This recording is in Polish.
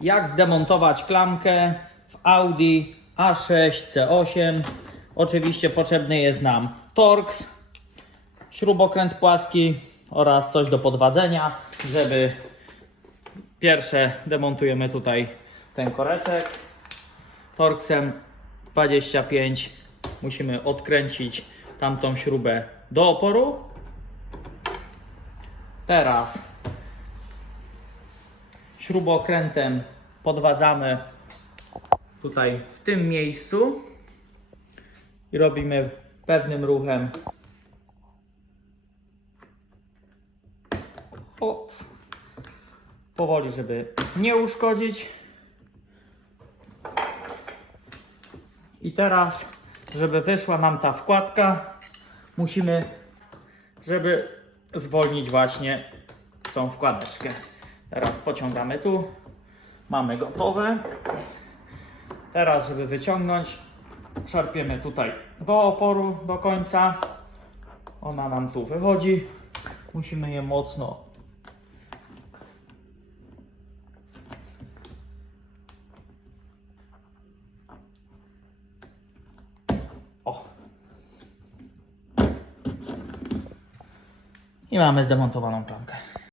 jak zdemontować klamkę w Audi A6 C8. Oczywiście potrzebny jest nam Torx, śrubokręt płaski oraz coś do podwadzenia, żeby pierwsze demontujemy tutaj ten koreczek. Torksem 25 musimy odkręcić tamtą śrubę do oporu. Teraz śrubokrętem podwadzamy tutaj w tym miejscu i robimy pewnym ruchem o, powoli, żeby nie uszkodzić. I teraz, żeby wyszła nam ta wkładka, musimy, żeby zwolnić właśnie tą wkładeczkę. Teraz pociągamy tu. Mamy gotowe. Teraz, żeby wyciągnąć, szarpiemy tutaj do oporu do końca. Ona nam tu wychodzi. Musimy je mocno O. I mamy zdemontowaną klamkę.